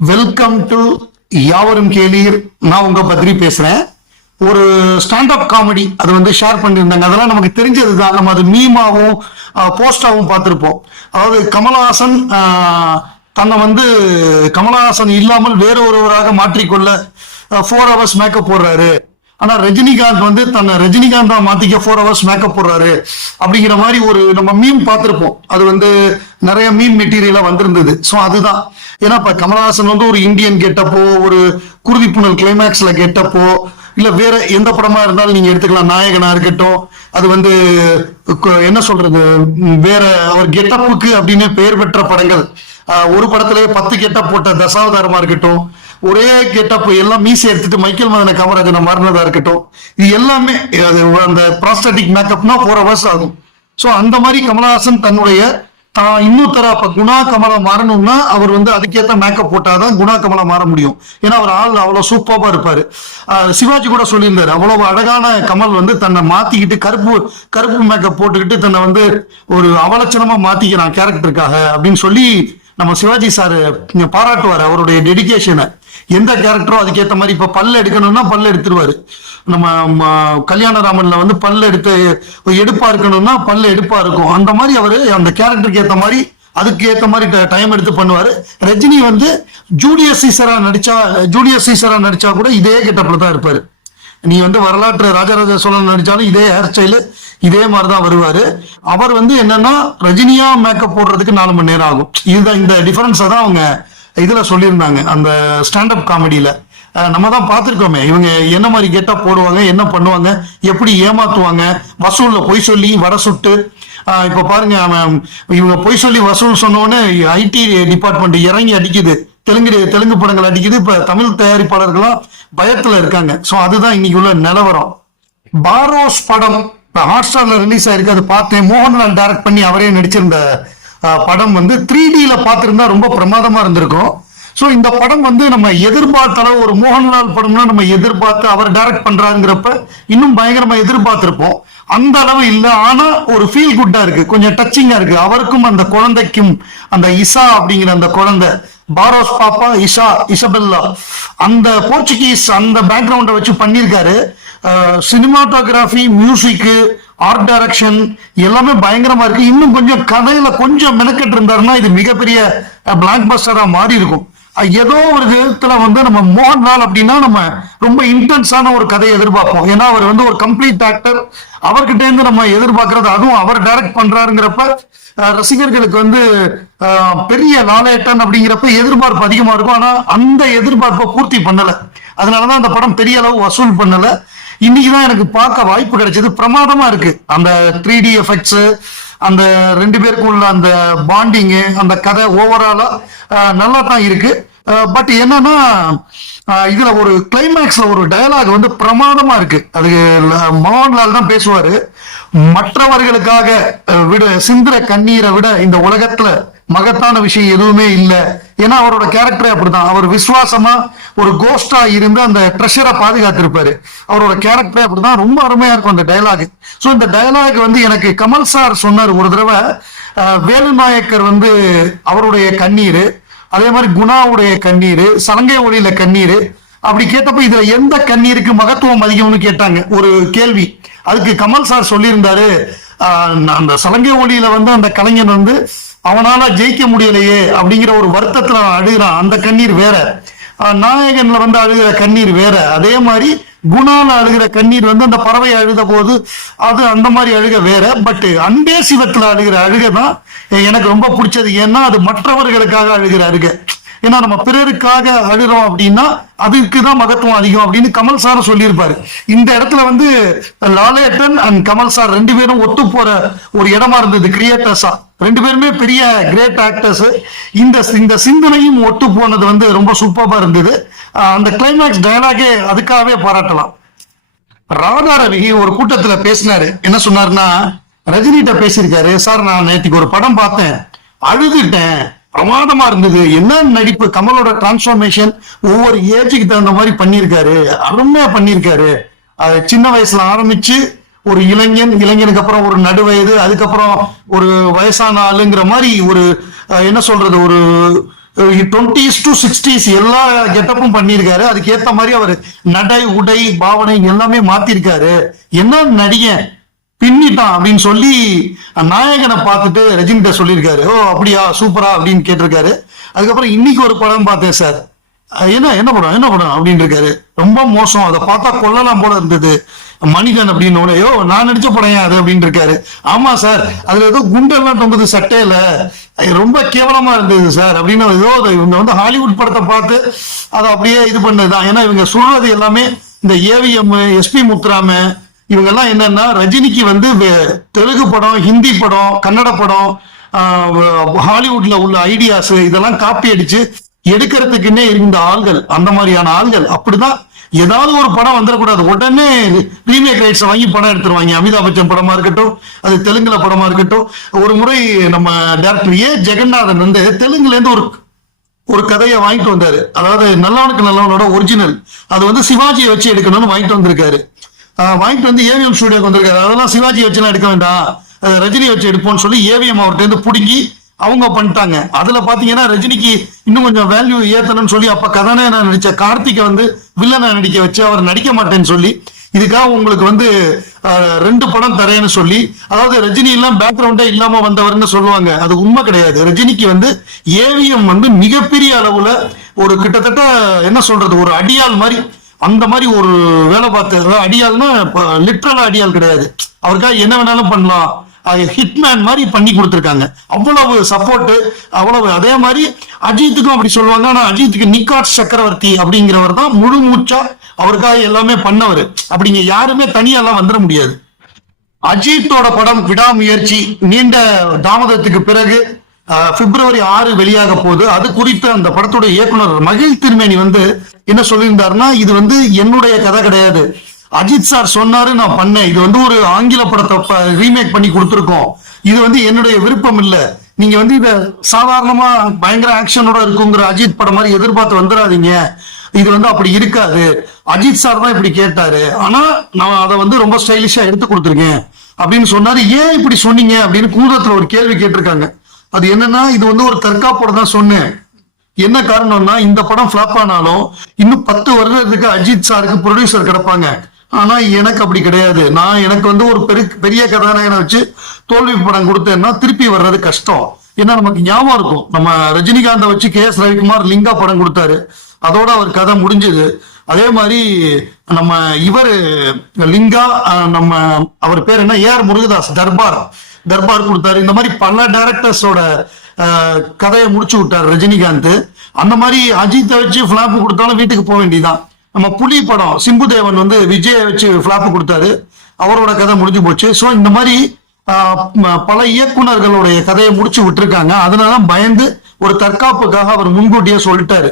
Welcome to யாவரும் கேளீர். நான் உங்க பத்ரி பேசுறேன். ஒரு ஸ்டாண்டப் காமெடி அது வந்து ஷேர் பண்ணியிருந்தாங்க. அதெல்லாம் நமக்கு தெரிஞ்சதுதான். நம்ம அது மீமாவும் போஸ்டாவும் பார்த்திருப்போம். அதாவது கமலஹாசன் தன்னை வந்து கமலஹாசன் இல்லாமல் வேற ஒருவராக மாற்றிக்கொள்ள 4 hours மேக்கப் போடுறாரு. ஆனா ரஜினிகாந்த் வந்து தன்னை ரஜினிகாந்தா மாத்திக்க 4 hours மேக்கப் போடுறாரு அப்படிங்கிற மாதிரி ஒரு நம்ம மீம் பார்த்திருப்போம். அது வந்து நிறைய மீம் மெட்டீரியலா வந்திருந்தது. ஸோ அதுதான். ஏன்னா இப்ப கமலஹாசன் வந்து ஒரு இந்தியன் கெட்டப்போ, ஒரு குருதி புனல் கிளைமேக்ஸ்ல கெட்டப்போ, இல்ல வேற எந்த படமா இருந்தாலும் நீங்க எடுத்துக்கலாம். நாயகனா இருக்கட்டும், அது வந்து என்ன சொல்றது, வேற அவர் கெட்டப்புக்கு அப்படின்னு பெயர் பெற்ற படங்கள். ஒரு படத்திலேயே 10 கெட்டப் போட்ட தசாவதாரமா இருக்கட்டும், ஒரே கெட்டப் எல்லாம் மீசி எடுத்துட்டு மைக்கேல் மதன காமராஜனை மாறினதா இருக்கட்டும், இது எல்லாமே அந்த ப்ராஸ்டட்டிக் மேக்கப்னா 4 hours ஆகும். ஸோ அந்த மாதிரி கமலஹாசன் தன்னுடைய தான் இன்னும் அப்ப குணா கமலா மாறணும்னா அவர் வந்து அதுக்கேற்ற மேக்கப் போட்டாதான் குணா கமலா மாற முடியும். ஏன்னா அவர் ஆள் அவ்வளவு சூப்பரா இருப்பாரு. சிவாஜி கூட சொல்லியிருந்தாரு, அவ்வளவு அழகான கமல் வந்து தன்னை மாத்திக்கிட்டு கருப்பு மேக்கப் போட்டுக்கிட்டு தன்னை வந்து ஒரு அவலட்சணமா மாத்திக்கிறான் கேரக்டருக்காக அப்படின்னு சொல்லி நம்ம சிவாஜி சார் பாராட்டுவார் அவருடைய டெடிகேஷனை. எந்த கேரக்டரோ அதுக்கேற்ற மாதிரி இப்ப பல்ல எடுக்கணும்னா பல்ல எடுத்துருவாரு. நம்ம கல்யாணராமன்ல வந்து பல்ல எடுப்பா இருக்கணும்னா பல்ல எடுப்பா இருக்கும். அந்த மாதிரி அவரு அந்த கேரக்டருக்கு ஏற்ற மாதிரி அதுக்கு ஏற்ற மாதிரி டைம் எடுத்து பண்ணுவாரு. ரஜினி வந்து ஜூலியஸ் சீசரா நடிச்சா கூட இதே கெட்டப்ல தான் இருப்பாரு. நீ வந்து வரலாற்று ராஜராஜ சோழன் நடிச்சாலும் இதே ஹேர் ஸ்டைலு இதே மாதிரிதான் வருவாரு. அவர் வந்து என்னன்னா ரஜினியா மேக்கப் போடுறதுக்கு 4 மணி நேரம் ஆகும். இதுதான் இந்த டிஃபரன்ஸை தான் அவங்க இதுல சொல்லியிருந்தாங்க அந்த ஸ்டாண்டப் காமெடியில. நம்ம தான் பார்த்துருக்கோமே இவங்க என்ன மாதிரி கெட்டப் போடுவாங்க, என்ன பண்ணுவாங்க, எப்படி ஏமாத்துவாங்க, வசூல்ல பொய் சொல்லி வடை சுட்டு. இப்ப பாருங்க, இவங்க பொய் சொல்லி வசூல் சொன்னோன்னு ஐடி டிபார்ட்மெண்ட் இறங்கி அடிக்குது, தெலுங்கு படங்கள் அடிக்குது. இப்ப தமிழ் தயாரிப்பாளர்கள்லாம் பயத்துல இருக்காங்க. ஸோ அதுதான் இன்னைக்கு உள்ள நிலவரம். பாரோஸ் படம் ஹாட்ஸ்டார்ல ரிலீஸ் ஆயிருக்கு. அது பார்த்தேன். மோகன்லால் டைரக்ட் பண்ணி அவரே நடிச்சிருந்த படம் வந்து 3Dல பார்த்திருந்தா ரொம்ப பிரமாதமா இருந்திருக்கும். ஸோ இந்த படம் வந்து நம்ம எதிர்பார்த்த அளவு, ஒரு மோகன்லால் படம்னா நம்ம எதிர்பார்த்து அவர் டைரக்ட் பண்றாங்கிறப்ப இன்னும் பயங்கரமா எதிர்பார்த்திருப்போம். அந்த அளவு இல்லை. ஆனா ஒரு ஃபீல் குட்டா இருக்கு, கொஞ்சம் டச்சிங்கா இருக்கு. அவருக்கும் அந்த குழந்தைக்கும், அந்த இசா அப்படிங்கிற அந்த குழந்தை, பாரோஸ் பாப்பா இசபெல்லா, அந்த போர்ச்சுகீஸ் அந்த பேக்ரவுண்டை வச்சு பண்ணியிருக்காரு. சினிமாட்டோகிராஃபி, மியூசிக்கு, ஆர்ட் டைரக்ஷன் எல்லாமே பயங்கரமா இருக்கு. இன்னும் கொஞ்சம் கதையில கொஞ்சம் மெனக்கெட்டு இருந்தாருன்னா இது மிகப்பெரிய பிளாக் பஸ்டரா மாறி இருக்கும். ஏதோ ஒரு விதத்துல வந்து நம்ம மோகன்லால் அப்படின்னா நம்ம ரொம்ப இன்டென்ஸான ஒரு கதையை எதிர்பார்ப்போம். ஏன்னா அவர் வந்து ஒரு கம்ப்ளீட் ஆக்டர். அவர்கிட்ட இருந்து நம்ம எதிர்பார்க்கறது, அதுவும் அவர் டைரக்ட் பண்றாருங்கிறப்ப ரசிகர்களுக்கு வந்து பெரிய லாலேட்டன் அப்படிங்கிறப்ப எதிர்பார்ப்பு அதிகமா இருக்கும். ஆனா அந்த எதிர்பார்ப்பை பூர்த்தி பண்ணல. அதனாலதான் அந்த படம் பெரிய அளவு வசூல் பண்ணல. இன்னைக்குதான் எனக்கு பார்க்க வாய்ப்பு கிடைச்சது. பிரமாதமா இருக்கு அந்த 3D எஃபெக்ட்ஸ், அந்த 2 பேருக்கும் உள்ள அந்த பாண்டிங்கு, அந்த கதை ஓவராலா நல்லா தான் இருக்கு. பட் என்னன்னா இதுல ஒரு கிளைமேக்ஸ்ல ஒரு டயலாக் வந்து பிரமாதமா இருக்கு. அது மோகன்லால் தான் பேசுவாரு. மற்றவர்களுக்காக சிந்துற கண்ணீரை விட இந்த உலகத்துல மகத்தான விஷயம் எதுவுமே இல்லை. ஏன்னா அவரோட கேரக்டரே அப்படிதான். அவர் விசுவாசமா ஒரு கோஸ்டா இருந்து அந்த ட்ரெஷரை பாதுகாத்திருப்பாரு. அவரோட கேரக்டரே அப்படிதான். ரொம்ப அருமையா இருக்கும் அந்த டயலாக். ஸோ இந்த டயலாக் வந்து எனக்கு கமல் சார் சொன்னார் ஒரு தடவை. வேலுநாயக்கர் வந்து அவருடைய கண்ணீர், அதே மாதிரி குணாவுடைய கண்ணீர், சலங்கை ஒளியில கண்ணீர் அப்படி கேட்டப்ப இதுல எந்த கண்ணீருக்கு மகத்துவம் அதிகம்னு கேட்டாங்க ஒரு கேள்வி. அதுக்கு கமல் சார் சொல்லியிருந்தாரு, அந்த சலங்கை ஒளியில வந்து அந்த கலைஞன் வந்து அவனால ஜெயிக்க முடியலையே அப்படிங்கிற ஒரு வருத்தத்துல அழுகிறான், அந்த கண்ணீர் வேற. நாயகன்ல வந்து அழுகிற கண்ணீர் வேற. அதே மாதிரி குணால அழுகிற கண்ணீர் வந்து அந்த பறவை அழுத போது அது அந்த மாதிரி அழுக வேற. பட் அன்பே சிவத்துல அழுகிற அழுகதான் எனக்கு ரொம்ப பிடிச்சது. ஏன்னா அது மற்றவர்களுக்காக அழுகிற அழுக. ஏன்னா நம்ம பிறருக்காக அழுகிறோம் அப்படின்னா அதுக்குதான் மகத்துவம் அதிகம் அப்படின்னு கமல் சார் சொல்லியிருப்பாரு. இந்த இடத்துல வந்து லாலேட்டன் அண்ட் கமல் சார் 2 பேரும் ஒத்து போற ஒரு இடமா இருந்தது. கிரியேட்டர்ஸா 2 பேருமே பெரிய கிரேட் ஆக்டர்ஸ். இந்த சிந்தனையும் ஒத்து போனது வந்து ரொம்ப சூப்பரா இருந்தது. அந்த கிளைமேக்ஸ் டயலாகே அதுக்காகவே பாராட்டலாம். ராதா ரவி ஒரு கூட்டத்துல பேசினாரு. என்ன சொன்னாருன்னா, ரஜினிகிட்ட பேசியிருக்காரு, சார் நான் நேற்றுக்கு ஒரு படம் பார்த்தேன், அழுதுட்டேன், பிரமாதமா இருந்தது, என்ன நடிப்பு, கமலோட டிரான்ஸ்பார்மேஷன் ஒவ்வொரு ஏஜுக்கு தகுந்த மாதிரி பண்ணியிருக்காரு, அருமையா பண்ணியிருக்காரு. சின்ன வயசுல ஆரம்பிச்சு ஒரு இளைஞனுக்கு அப்புறம் ஒரு நடுவயது, அதுக்கப்புறம் ஒரு வயசான ஆளுங்கிற மாதிரி ஒரு என்ன சொல்றது, ஒரு 20s to 60s எல்லா கெட்டப்பும் பண்ணியிருக்காரு. அதுக்கு ஏத்த மாதிரி அவர் நடை உடை பாவனை எல்லாமே மாத்திருக்காரு. என்ன நடிகன் பின்னிட்டான் அப்படின்னு சொல்லி நாயகனை பார்த்துட்டு ரஜினிகிட்ட சொல்லியிருக்காரு. ஓ அப்படியா சூப்பரா அப்படின்னு கேட்டிருக்காரு. அதுக்கப்புறம் இன்னைக்கு ஒரு படம் பார்த்தேன் சார், என்ன படம் அப்படின்னு இருக்காரு. ரொம்ப மோசம், அதை பார்த்தா கொல்லலாம் போல இருந்தது மனிதன் அப்படின்னு. யோ நான் நடிச்ச படம் அது அப்படின்னு இருக்காரு. ஆமா சார், அதுல ஏதோ குண்டெல்லாம் தொங்குது சட்டையில, ரொம்ப கேவலமா இருந்தது சார் அப்படின்னு. ஏதோ இவங்க வந்து ஹாலிவுட் படத்தை பார்த்து அதை அப்படியே இது பண்ணதுதான். ஏன்னா இவங்க சொல்றது எல்லாமே இந்த ஏவிஎம், எஸ்பி முத்துராம இவங்க எல்லாம் என்னன்னா ரஜினிக்கு வந்து தெலுங்கு படம், ஹிந்தி படம், கன்னட படம், ஹாலிவுட்ல உள்ள ஐடியாஸ் இதெல்லாம் காப்பி அடிச்சு எடுக்கிறதுக்குன்னே இருந்த ஆள்கள். அந்த மாதிரியான ஆள்கள் அப்படிதான். ஏதாவது ஒரு படம் வந்துடக்கூடாது, உடனே ரீமேக் ரைட்ஸ் வாங்கி படம் எடுத்துருவாங்க. அமிதாப் பச்சன் படமா இருக்கட்டும், அது தெலுங்குல படமா இருக்கட்டும். ஒரு முறை நம்ம டைரக்டர் ஜெகநாதன் வந்து தெலுங்குல இருந்து ஒரு கதையை வாங்கிட்டு வந்தாரு. அதாவது நல்லவனுக்கு நல்லவனோட ஒரிஜினல், அது வந்து சிவாஜியை வச்சு எடுக்கணும்னு வாங்கிட்டு வந்திருக்காரு. வாங்கிட்டு வந்து ஏவிஎம் ஸ்டுடியோக்கு வந்திருக்காரு. அதெல்லாம் சிவாஜி வச்சுலாம் எடுக்க வேண்டாம், ரஜினி வச்சு எடுப்போம்னு சொல்லி ஏவிஎம் அவர்கிட்ட இருந்து பிடுங்கி அவங்க பண்ணிட்டாங்க. அதுல பாத்தீங்கன்னா ரஜினிக்கு இன்னும் கொஞ்சம் வேல்யூ ஏத்தணும்னு சொல்லி அப்ப கதாநாயகனா நடிச்ச கார்த்திகை வந்து வில்லனா நடிக்க வச்சு அவர் நடிக்க மாட்டேன்னு சொல்லி இதுக்காக உங்களுக்கு வந்து 2 படம் தரேன்னு சொல்லி, அதாவது ரஜினி எல்லாம் பேக்ரவுண்டே இல்லாம வந்தவர்னு சொல்லுவாங்க. அது உண்மை கிடையாது. ரஜினிக்கு வந்து ஏவிஎம் வந்து மிகப்பெரிய அளவுல ஒரு கிட்டத்தட்ட என்ன சொல்றது ஒரு அடியாள் மாதிரி, அந்த மாதிரி ஒரு வேலை பார்த்து, அடியாள்னா லிட்ரலா அடியாள் கிடையாது, அவருக்காக என்ன வேணாலும் பண்ணலாம், ஹிட்மேன் மாதிரி பண்ணி கொடுத்துருக்காங்க. அவ்வளவு சப்போர்ட், அவ்வளவு. அதே மாதிரி அஜித்துக்கும் அப்படி சொல்லுவாங்க. ஆனா அஜித்துக்கு நிக்காட் சக்கரவர்த்தி அப்படிங்கிறவர் தான் முழு மூச்சா அவருக்காக எல்லாமே பண்ணவர். அப்படிங்க யாருமே தனியெல்லாம் வந்துட முடியாது. அஜித்தோட படம் விடாமுயற்சி நீண்ட தாமதத்துக்கு பிறகு பிப்ரவரி 6 வெளியாக போகுது. அது குறித்து அந்த படத்துடைய இயக்குனர் மகிழ் திருமேனி வந்து என்ன சொல்லியிருந்தாருன்னா, இது வந்து என்னுடைய கதை கிடையாது, அஜித் சார் சொன்னாரு நான் பண்ணேன், இது வந்து ஒரு ஆங்கில படத்தை ரீமேக் பண்ணி கொடுத்துருக்கோம், இது வந்து என்னுடைய விருப்பம் இல்ல, நீங்க வந்து இத சாதாரணமா பயங்கர ஆக்ஷனோட இருக்குங்கிற அஜித் படம் மாதிரி எதிர்பார்த்து வந்துடாதீங்க, இது வந்து அப்படி இருக்காது, அஜித் சார் தான் இப்படி கேட்டாரு, ஆனா நான் அதை வந்து ரொம்ப ஸ்டைலிஷா எடுத்து கொடுத்துருக்கேன் அப்படின்னு சொன்னாரு. ஏன் இப்படி சொன்னீங்க அப்படின்னு கூதத்துல ஒரு கேள்வி கேட்டிருக்காங்க. அது என்னன்னா, இது வந்து ஒரு தற்காப்போட தான் சொன்னேன். என்ன காரணம்னா, இந்த படம் ஃபிளாப் ஆனாலும் இன்னும் 10 வருடத்துக்கு அஜித் சாருக்கு ப்ரொடியூசர் கிடைப்பாங்க. ஆனா எனக்கு அப்படி கிடையாது. எனக்கு வந்து ஒரு பெரிய கதாநாயகனை வச்சு தோல்வி படம் கொடுத்தேன்னா திருப்பி வர்றது கஷ்டம். ஏன்னா நமக்கு ஞாபகம் இருக்கும், நம்ம ரஜினிகாந்தை வச்சு KS ரவிக்குமார் லிங்கா படம் கொடுத்தாரு, அதோட அவர் கதை முடிஞ்சது. அதே மாதிரி நம்ம லிங்கா, நம்ம அவர் பேர் என்ன, AR முருகதாஸ் தர்பார் கொடுத்தாரு. இந்த மாதிரி பல டைரக்டர்ஸோட கதையை முடிச்சு விட்டார் ரஜினிகாந்த். அந்த மாதிரி அஜித்தை வச்சு பிளாப் கொடுத்தாலும் வீட்டுக்கு போக வேண்டியதான். நம்ம புலி படம் சிம்பு தேவன் வந்து விஜயை வச்சு பிளாப் கொடுத்தாரு, அவரோட கதை முடிஞ்சு போச்சு. ஸோ இந்த மாதிரி பல இயக்குனர்களுடைய கதையை முடிச்சு விட்டுருக்காங்க. அதனால பயந்து ஒரு தற்காப்புக்காக அவர் முன்கூட்டியே சொல்லிட்டாரு.